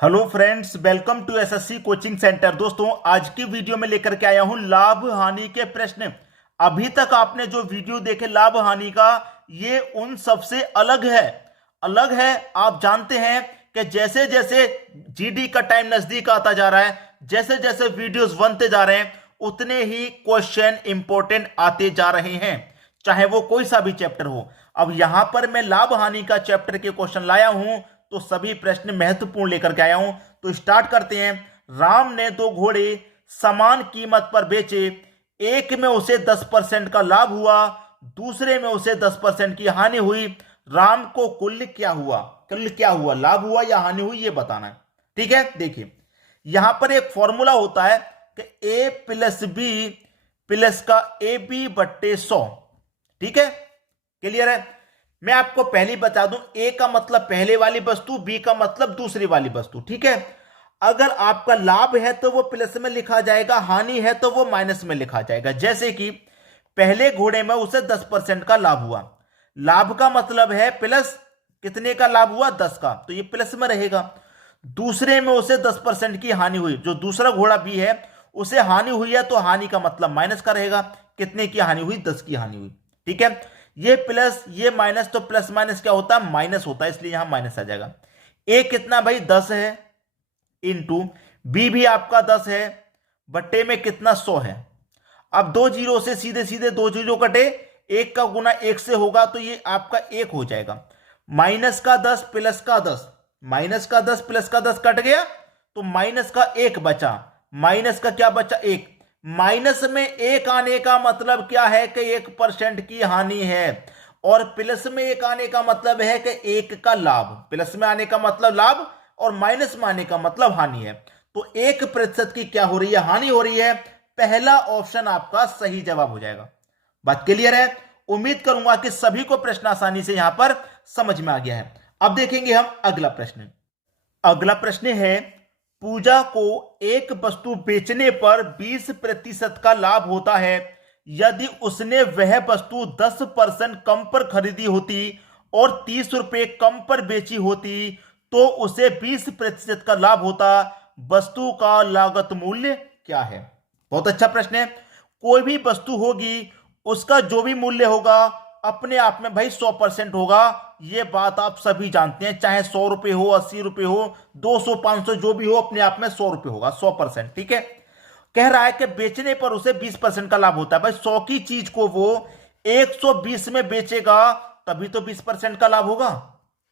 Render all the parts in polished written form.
Hello friends, welcome to SSC coaching centre. दोस्तों, आज की वीडियो में लेकर के आया हूं लाभ हानि के प्रश्न। अभी तक आपने जो वीडियो देखे लाभ हानि का, ये उन सबसे अलग है। आप जानते हैं कि जैसे जैसे जीडी का टाइम नजदीक आता जा रहा है, जैसे जैसे वीडियोस बनते जा रहे हैं, उतने ही क्वेश्चन इंपॉर्टेंट आते जा रहे हैं, चाहे वो कोई सा भी चैप्टर हो। अब यहां पर मैं लाभ हानि का चैप्टर के क्वेश्चन लाया हूं, तो सभी प्रश्न महत्वपूर्ण लेकर के आया हूं। तो स्टार्ट करते हैं। राम ने दो घोड़े समान कीमत पर बेचे। एक में उसे 10% का लाभ हुआ, दूसरे में उसे 10% की हानि हुई। राम को कुल क्या हुआ, लाभ हुआ या हानि हुई, ये बताना है। ठीक है, देखिए यहां पर एक फॉर्मूला होता है कि ए प्लस बी प्लस का ए बी बट्टे 100। ठीक है, क्लियर है। मैं आपको पहले ही बता दूं, ए का मतलब पहले वाली वस्तु, बी का मतलब दूसरी वाली वस्तु। ठीक है, अगर आपका लाभ है तो वो प्लस में लिखा जाएगा, हानि है तो वो माइनस में लिखा जाएगा। जैसे कि पहले घोड़े में उसे 10% का लाभ हुआ, लाभ का मतलब है प्लस, कितने का लाभ हुआ, 10 का, तो ये प्लस में रहेगा। दूसरे में उसे 10% की हानि हुई, जो दूसरा घोड़ा बी है उसे हानि हुई है, तो हानि का मतलब माइनस का रहेगा। कितने की हानि हुई, 10 की हानि हुई। ठीक है, ये प्लस ये माइनस, तो प्लस माइनस क्या होता है, माइनस होता है, इसलिए यहां माइनस आ जाएगा। ए कितना भाई, 10 है, इंटू बी भी आपका 10 है, बट्टे में कितना, 100 है। अब दो जीरो से सीधे सीधे दो जीरो कटे, एक का गुना एक से होगा, तो ये आपका एक हो जाएगा। माइनस का 10 प्लस का 10, माइनस का 10 प्लस का 10 कट गया, तो माइनस का एक बचा। माइनस का क्या बचा, एक। माइनस में एक आने का मतलब क्या है कि 1% की हानि है, और प्लस में एक आने का मतलब है कि एक का लाभ। प्लस में आने का मतलब लाभ, और माइनस में आने का मतलब हानि है। तो 1% की क्या हो रही है, हानि हो रही है। पहला ऑप्शन आपका सही जवाब हो जाएगा। बात क्लियर है। उम्मीद करूंगा कि सभी को प्रश्न आसानी से यहां पर समझ में आ गया है। अब देखेंगे हम अगला प्रश्न। अगला प्रश्न है, पूजा को एक वस्तु बेचने पर 20% का लाभ होता है। यदि उसने वह वस्तु 10% कम पर खरीदी होती और 30 रुपए कम पर बेची होती, तो उसे 20% का लाभ होता। वस्तु का लागत मूल्य क्या है। बहुत अच्छा प्रश्न है। कोई भी वस्तु होगी, उसका जो भी मूल्य होगा अपने आप में भाई 100% होगा। ये बात आप सभी जानते हैं, चाहे 100 रुपए हो, 80 रुपए हो, 200 500 जो भी हो, अपने आप में 100 रुपए होगा, 100%। ठीक है, कह रहा है कि बेचने पर उसे 20% का लाभ होता है। भाई 100 की चीज को वो 120 में बेचेगा, तभी तो 20% का लाभ होगा।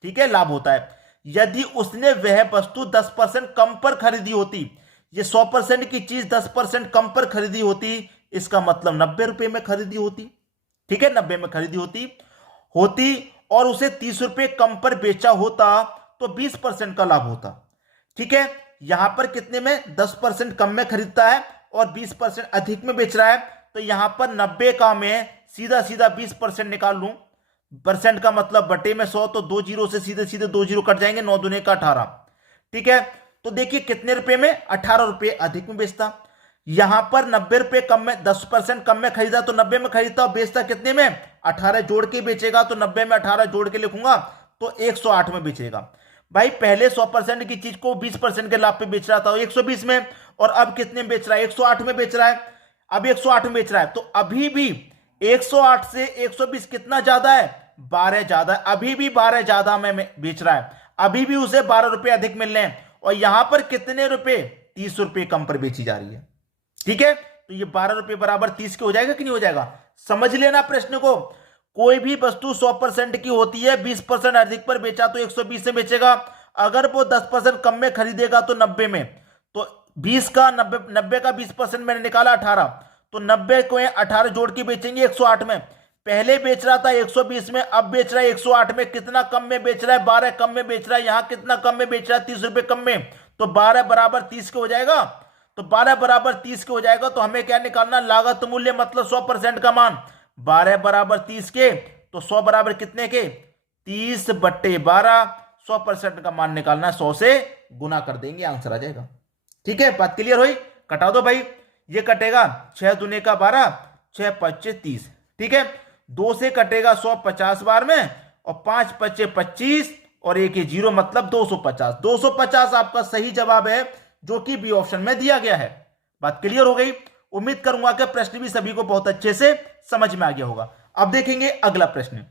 ठीक है, लाभ होता है। यदि उसने वह वस्तु 10% कम पर खरीदी होती, ये 100% की चीज 10% कम पर खरीदी होती, इसका मतलब 90 रुपए में खरीदी होती। ठीक है, 90 में खरीदी होती और उसे 30 रुपए कम पर बेचा होता, तो 20% का लाभ होता। ठीक है, यहां पर कितने में, 10% कम में खरीदता है और 20% अधिक में बेच रहा है, तो यहां पर 90 का मैं सीधा सीधा 20% निकाल लूं। परसेंट का मतलब बटे में 100, तो दो जीरो से सीधे सीधे दो जीरो कट जाएंगे, 9 दूने का 18। ठीक है, तो देखिए कितने रुपए में, 18 रुपए अधिक में बेचता। यहां पर 90 रुपए कम में, 10% कम में खरीदा तो 90 में खरीदता, और बेचता कितने में, 18 जोड़ के बेचेगा, तो 90 में 18 जोड़ के लिखूंगा, तो 108 में बेचेगा। भाई पहले 100% की चीज को 20% के लाभ पे बेच रहा था 120 में, और अब कितने में बेच रहा है, 108 में बेच रहा है। अब 108 में बेच रहा है, तो अभी भी 108 से 120 कितना ज्यादा है, 12 ज्यादा है। अभी भी 12 ज्यादा में बेच रहा है, अभी भी उसे 12 रुपए अधिक मिल रहे हैं, और यहां पर कितने रुपए, 30 रुपए कम पर बेची जा रही है। ठीक है, तो ये 12 रुपए बराबर 30 के हो जाएगा कि नहीं हो जाएगा। समझ लेना प्रश्न को। कोई भी वस्तु 100% की होती है, 20% अधिक पर बेचा तो 120 से बेचेगा। अगर वो 10% कम में खरीदेगा तो 90 में, तो 20 का 90 का 20% मैंने निकाला 18, तो 90 को 18 जोड़ के बेचेंगे 108 में। पहले बेच रहा था 120 में, अब बेच रहा है 108 में। कितना कम में बेच रहा है, 12 कम में बेच रहा है। यहां कितना कम में बेच रहा है, 30 रुपए कम में, तो 12 बराबर 30 के हो जाएगा। तो 12 बराबर 30 के हो जाएगा, तो हमें क्या निकालना, लागत मूल्य मतलब 100% का मान। 12 बराबर 30 के, तो 100 बराबर कितने के, 30 बट्टे 12, 100% का मान निकालना, 100 से गुना कर देंगे, आंसर आ जाएगा। ठीक है, बात क्लियर हुई। कटा दो भाई, ये कटेगा 6 दूने का 12, 6 पच्चे 30। ठीक है, 2 से कटेगा 100 50 बार में, और 5 पच्चे 25, और एक ये जीरो मतलब 250। 250 आपका सही जवाब है, जो कि बी ऑप्शन में दिया गया है। बात क्लियर हो गई। उम्मीद करूंगा कि प्रश्न भी सभी को बहुत अच्छे से समझ में आ गया होगा। अब देखेंगे अगला प्रश्न।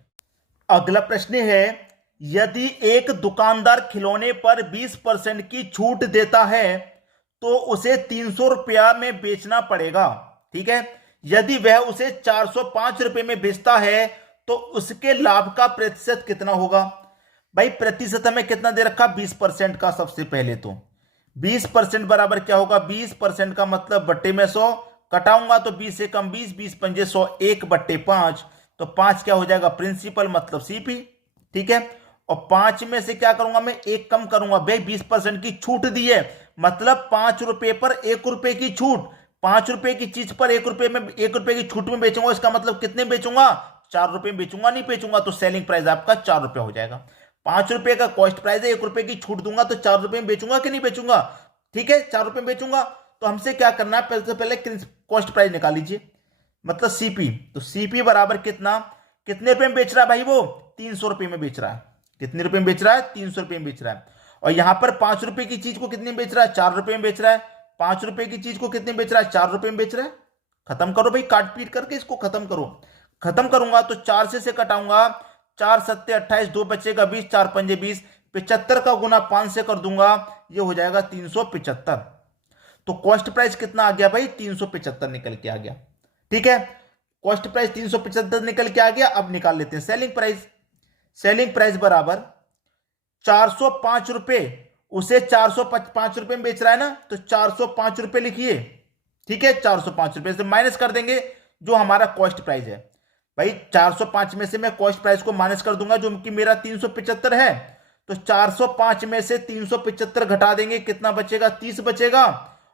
अगला प्रश्न है, यदि एक दुकानदार खिलौने पर 20% की छूट देता है तो उसे 300 रुपया में बेचना पड़ेगा। ठीक है। यदि वह उसे 405 रुपए में बेचता है तो उसके लाभ का प्रतिशत कितना होगा। भाई प्रतिशत हमें कितना दे रखा, 20% का। सबसे पहले तो 20% बराबर क्या होगा, 20% का मतलब बट्टे में 100, कटाऊंगा तो 20 से कम 20, 20 पंजे 100, 1/5, तो 5 क्या हो जाएगा, प्रिंसिपल मतलब सीपी। ठीक है। और 5 में से क्या करूंगा, मैं 1 कम करूंगा। भाई 20% की छूट दी है, मतलब 5 रुपए पर 1 रुपए की छूट। 5 रुपए की चीज पर 1 रुपए में, 1 रुपए की छूट में बेचूंगा। इसका मतलब कितने बेचूंगा, 4 रुपए में बेचूंगा, नहीं बेचूंगा तो सेलिंग प्राइस आपका 4 रुपए हो जाएगा। 5 रुपए का कॉस्ट प्राइस है, 1 रुपए की छूट दूंगा तो 4 रुपए में बेचूंगा कि नहीं बेचूंगा। ठीक है, 4 रुपए में बेचूंगा। तो हमसे क्या करना है, पहले से पहले कॉस्ट प्राइस निकाल लीजिए, मतलब सीपी। तो सीपी बराबर कितना, कितने रुपए में बेच रहा है भाई वो, 300 रुपए में बेच रहा है। कितने रुपए में बेच रहा है, 300 रुपए में बेच रहा है। और यहां पर 5 रुपए की चीज को कितने में बेच रहा है, 4 रुपए में बेच रहा है। 5 रुपए की चीज को कितने में बेच रहा है, 4 रुपए में बेच रहा है। खत्म करो भाई, काट पीट करके इसको खत्म करो। खत्म करूंगा तो 4 से कटाऊंगा, 4 सत्ते 28, 2 बचेगा 20, 4 पंजे 20, 75 का गुना 5 से कर दूंगा, ये हो जाएगा 375। तो कॉस्ट प्राइस कितना आ गया भाई, 375 निकल के आ गया। ठीक है, कॉस्ट प्राइस 375 निकल के आ गया। अब निकाल लेते हैं सेलिंग प्राइस। सेलिंग प्राइस बराबर 405 रुपए, उसे 405 रुपए में बेच रहा है ना, तो 405 रुपए लिखिए। ठीक है, 405 रुपए से माइनस कर देंगे जो हमारा कॉस्ट प्राइस है। भाई 405 में से मैं कॉस्ट प्राइस को माइनस कर दूंगा, जो कि मेरा 375 है। तो 405 में से 375 घटा देंगे, कितना बचेगा, 30 बचेगा।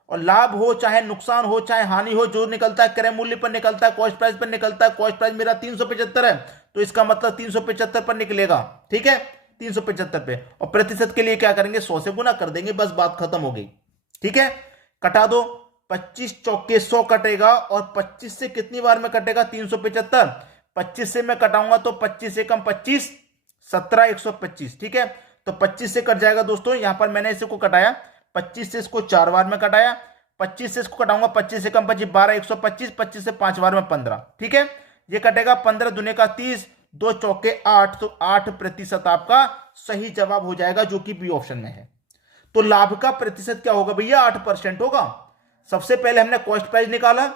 और लाभ हो चाहे नुकसान हो चाहे हानि हो, जो निकलता है क्रय मूल्य पर निकलता है, कॉस्ट प्राइस पर निकलता है। कॉस्ट प्राइस मेरा 375 है, तो इसका मतलब 375 पर निकलेगा। ठीक है, 375 पे। और प्रतिशत के लिए क्या करेंगे, 100 से गुना कर देंगे, बस बात खत्म हो गई। ठीक है, कटा दो। 25 चौके 100 कटेगा, और 25 से कितनी बार में कटेगा, 375। 25 से मैं कटाऊंगा तो 25 से कम 25, 17, 125। ठीक है, तो 25 से कट जाएगा दोस्तों। यहां पर मैंने इसको कटाया, 25 से इसको 4 बार में कटाया। 25 से इसको कटाऊंगा, 25 से कम 25, 12, 125। 25 से 5 बार में 15। ठीक है, ये कटेगा 15 दूने का 30, 2 चौके 8, तो 8% आपका सही जवाब हो जाएगा, जो कि बी ऑप्शन में है। तो लाभ का प्रतिशत क्या होगा भैया, 8% होगा। सबसे पहले हमने कॉस्ट प्राइस निकाला।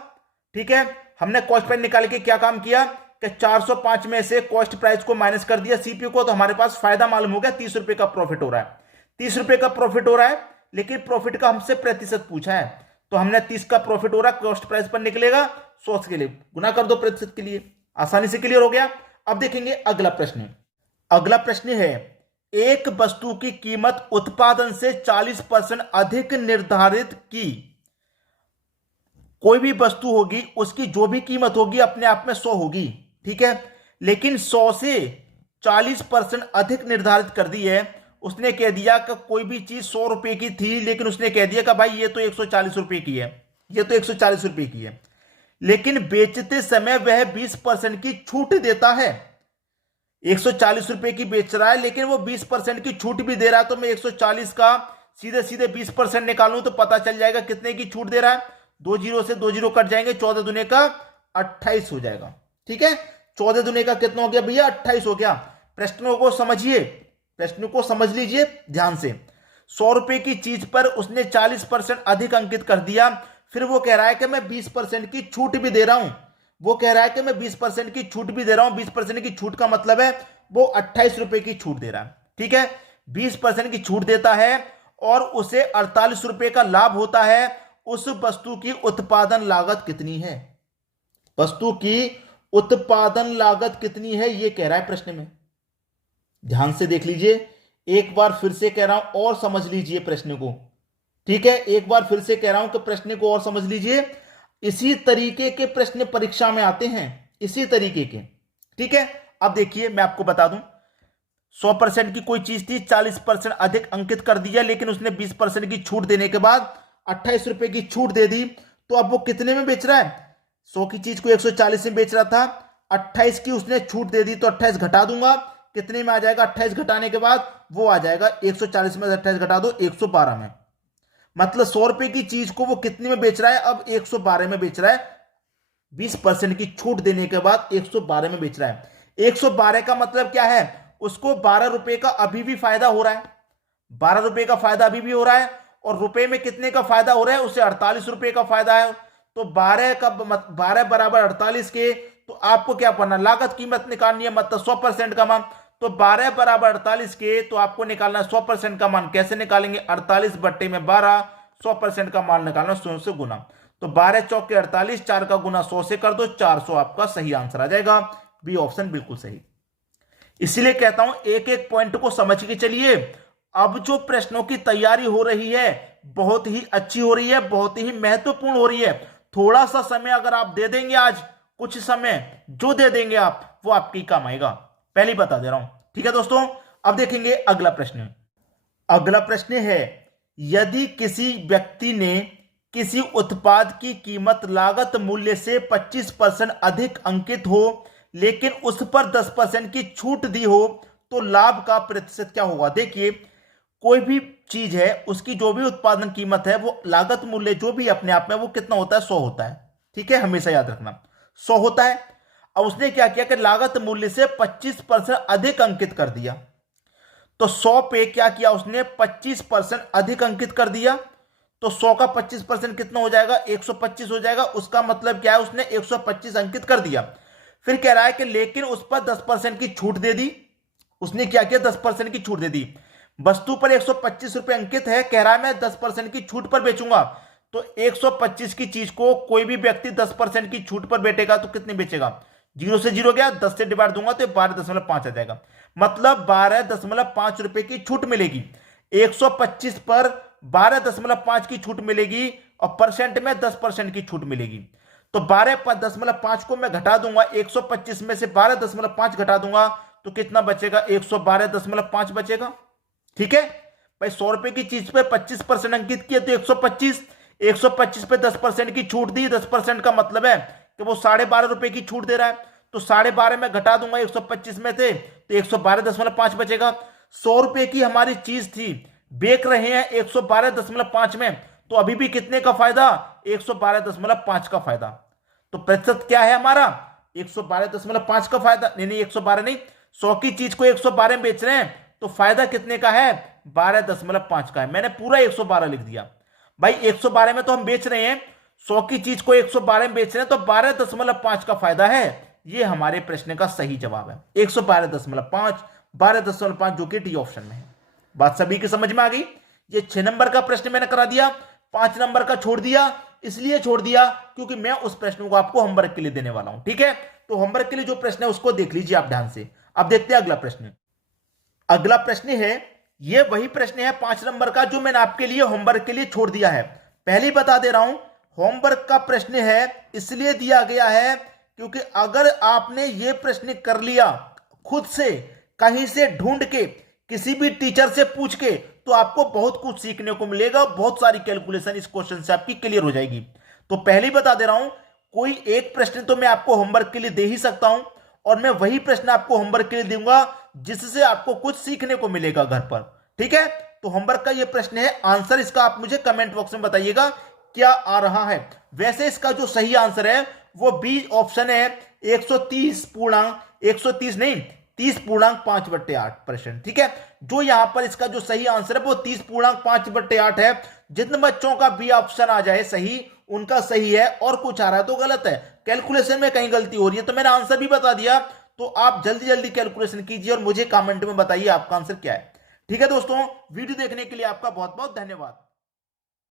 ठीक है, हमने कॉस्ट प्राइस निकाल के क्या काम किया कि 405 में से कॉस्ट प्राइस को माइनस कर दिया सीपीयू को, तो हमारे पास फायदा मालूम हो गया, 30 रुपए का प्रॉफिट हो रहा है। 30 रुपए का प्रॉफिट हो रहा है, लेकिन प्रॉफिट का हमसे प्रतिशत पूछा है, तो हमने 30 का प्रॉफिट हो रहा है, कॉस्ट प्राइस पर निकलेगा 100 के लिए गुना कर दो प्रतिशत के लिए, आसानी से क्लियर हो गया। अब देखेंगे अगला प्रश्न। अगला प्रश्न है, एक वस्तु की कीमत उत्पादन से 40% अधिक निर्धारित की। कोई भी वस्तु होगी, उसकी जो भी कीमत होगी अपने आप में 100 होगी। ठीक है, लेकिन 100 से 40% अधिक निर्धारित कर दी है। उसने कह दिया कि कोई भी चीज 100 रुपए की थी, लेकिन उसने कह दिया कि भाई ये तो 140 रुपए की है, ये तो 140 रुपए की है। लेकिन बेचते समय वह 20% की छूट देता है। 140 रुपए की बेच रहा है, लेकिन वो 20% की छूट भी दे रहा है। तो मैं 140 का सीधे सीधे 20% निकालूं तो पता चल जाएगा कितने की छूट दे रहा है। 2 जीरो से 2 जीरो कट जाएंगे, 14 दुने का 28 हो जाएगा। ठीक है, 14 दुने का कितना हो गया भैया, 28 हो गया। प्रश्नों को समझिए, प्रश्न को समझ लीजिए ध्यान से। 100 रुपए की चीज पर उसने 40% अधिक अंकित कर दिया। फिर वो कह रहा है कि मैं 20% की छूट भी दे रहा हूं। वो कह रहा है कि मैं 20% की छूट भी दे रहा हूं। 20% की छूट का मतलब है वो 28 रुपए की छूट दे रहा है। ठीक है, 20% की छूट देता है और उसे 48 रुपए का लाभ होता है। उस वस्तु की उत्पादन लागत कितनी है, वस्तु की उत्पादन लागत कितनी है, यह कह रहा है प्रश्न में। ध्यान से देख लीजिए, एक बार फिर से कह रहा हूं और समझ लीजिए प्रश्न को। ठीक है, एक बार फिर से कह रहा हूं कि प्रश्न को और समझ लीजिए। इसी तरीके के प्रश्न परीक्षा में आते हैं, इसी तरीके के। ठीक है, अब देखिए मैं आपको बता दूं, 100% की कोई चीज थी, 40% अधिक अंकित कर दिया, लेकिन उसने 20% की छूट देने के बाद 28 रुपए की छूट दे दी। तो अब वो कितने में बेच रहा है, 100 की चीज को 140 में बेच रहा था, 28 की उसने छूट दे दी, तो 28 घटा दूंगा, कितने में आ जाएगा, 28 घटाने के बाद वो आ जाएगा 140 में 28 घटा दो 112 में। मतलब 100 रुपए की चीज को वो कितने में बेच रहा है, अब 112 में बेच रहा है। 20% की छूट देने के बाद 112 में बेच रहा है। 112 का मतलब क्या है, उसको 12 रुपए का अभी भी फायदा हो रहा है। 12 रुपए का फायदा अभी भी हो रहा है, और रुपए में कितने का फायदा हो रहा है, उसे 48 रुपए का फायदा है। तो 12 बराबर 48 के, तो आपको क्या पढ़ना, लागत कीमत निकालनी है, मतलब 100% का मान। तो 12 बराबर 48 के, तो आपको निकालना है 100% का मान। कैसे निकालेंगे, 48 बट्टे में 12, 100% का मान निकालना 100 से गुना। तो 12 चौक के 48, 4 का गुना 100 से कर दो, 400 आपका सही आंसर आ जाएगा। बी ऑप्शन बिल्कुल सही। इसीलिए कहता हूं एक एक पॉइंट को समझ के चलिए। अब जो प्रश्नों की तैयारी हो रही है बहुत ही अच्छी हो रही है, बहुत ही महत्वपूर्ण हो रही है। थोड़ा सा समय अगर आप दे देंगे, आज कुछ समय जो दे देंगे आप, वो आपकी काम आएगा, पहले ही बता दे रहा हूं। ठीक है दोस्तों, अब देखेंगे अगला प्रश्न। अगला प्रश्न है, यदि किसी व्यक्ति ने किसी उत्पाद की कीमत लागत मूल्य से 25% अधिक अंकित हो, लेकिन उस पर 10% की छूट दी हो, तो लाभ का प्रतिशत क्या होगा। देखिए, कोई भी चीज है, उसकी जो भी उत्पादन कीमत है, वो लागत मूल्य जो भी अपने आप में वो कितना होता है, 100 होता है। ठीक है, हमेशा याद रखना 100 होता है। अब उसने क्या किया कि लागत मूल्य से 25% अधिक अंकित कर दिया। तो 100 पे क्या किया उसने, 25% अधिक अंकित कर दिया। तो 100 का 25% कितना हो जाएगा, 125 हो जाएगा। उसका मतलब क्या है, उसने 125 अंकित कर दिया। फिर कह रहा है कि लेकिन उस पर 10% की छूट दे दी। उसने क्या किया, 10% की छूट दे दी। वस्तु पर 125 रुपए अंकित है, कह रहा है मैं 10% की छूट पर बेचूंगा। तो 125 की चीज को कोई भी व्यक्ति 10% की छूट पर बेचेगा तो कितने बेचेगा, 0 से 0 गया, 10 से डिवाइड दूंगा तो 12.5 आ जाएगा। मतलब 12.5 रुपए की छूट मिलेगी। 125 पर 12.5 की छूट मिलेगी, और परसेंट में 10% की छूट मिलेगी। तो 12.5 को मैं घटा दूंगा, 125 में से 12.5 घटा दूंगा, तो कितना बचेगा, 112.5 बचेगा। ठीक है भाई, 100 रुपए की चीज पे 25% अंकित किए तो 125 पे 10% की छूट दी। 10% का मतलब है कि वो 12.5 रुपए की छूट दे रहा है। तो 12.5 में घटा दूंगा 125 में थे, तो 112.5 बचेगा। 100 रुपए की हमारी चीज थी, बेच रहे हैं 112.5 में, तो अभी भी कितने का फायदा, 112.5 का फायदा। तो प्रतिशत क्या है हमारा, 112.5 का फायदा। नहीं 112 नहीं, 100 की चीज को 112 में बेच रहे हैं, तो फायदा कितने का है, 12.5 का है। मैंने पूरा 112 लिख दिया भाई। 112 में तो हम बेच रहे हैं, 100 की चीज को 112 में बेच रहे हैं, तो 12.5 का फायदा है। ये हमारे प्रश्न का सही जवाब है, 112.5, 12.5, जो कि डी ऑप्शन में है। बात सभी की समझ में आ गई। ये 6 नंबर का प्रश्न मैंने करा दिया, 5 नंबर का छोड़ दिया। इसलिए छोड़ दिया क्योंकि मैं उस प्रश्न को आपको होमवर्क के लिए देने वाला हूं। ठीक है, तो होमवर्क के लिए जो प्रश्न है उसको देख लीजिए आप ध्यान से। अब देखते हैं अगला प्रश्न। अगला प्रश्न है, ये वही प्रश्न है 5 नंबर का जो मैंने आपके लिए होमवर्क के लिए छोड़ दिया है। पहले ही बता दे रहा हूं, होमवर्क का प्रश्न है इसलिए दिया गया है क्योंकि अगर आपने ये प्रश्न कर लिया खुद से, कहीं से ढूंढ के, किसी भी टीचर से पूछ के, तो आपको बहुत कुछ सीखने को मिलेगा। बहुत सारी कैलकुलेशन इस क्वेश्चन से आपकी क्लियर हो जाएगी। तो पहले ही बता दे रहा हूं, कोई एक प्रश्न तो मैं आपको होमवर्क के लिए दे ही सकता हूं, और मैं वही प्रश्न आपको होमवर्क के लिए दूंगा जिससे आपको कुछ सीखने को मिलेगा घर पर। ठीक है, तो होमवर्क का ये प्रश्न है, आंसर इसका आप मुझे कमेंट बॉक्स में बताइएगा क्या आ रहा है। वैसे इसका जो सही आंसर है वो बी ऑप्शन है, 130 नहीं 30.5/8%। ठीक है, जो यहां पर इसका जो सही आंसर है वो 30.5/8 है। जितने बच्चों का बी ऑप्शन आ जाए सही, उनका सही है, और कुछ आ रहा है तो गलत है, कैलकुलेशन में कहीं गलती हो रही है। तो मैंने आंसर भी बता दिया, तो आप जल्दी जल्दी कैलकुलेशन कीजिए और मुझे कमेंट में बताइए आपका आंसर क्या है। ठीक है दोस्तों, वीडियो देखने के लिए आपका बहुत बहुत धन्यवाद।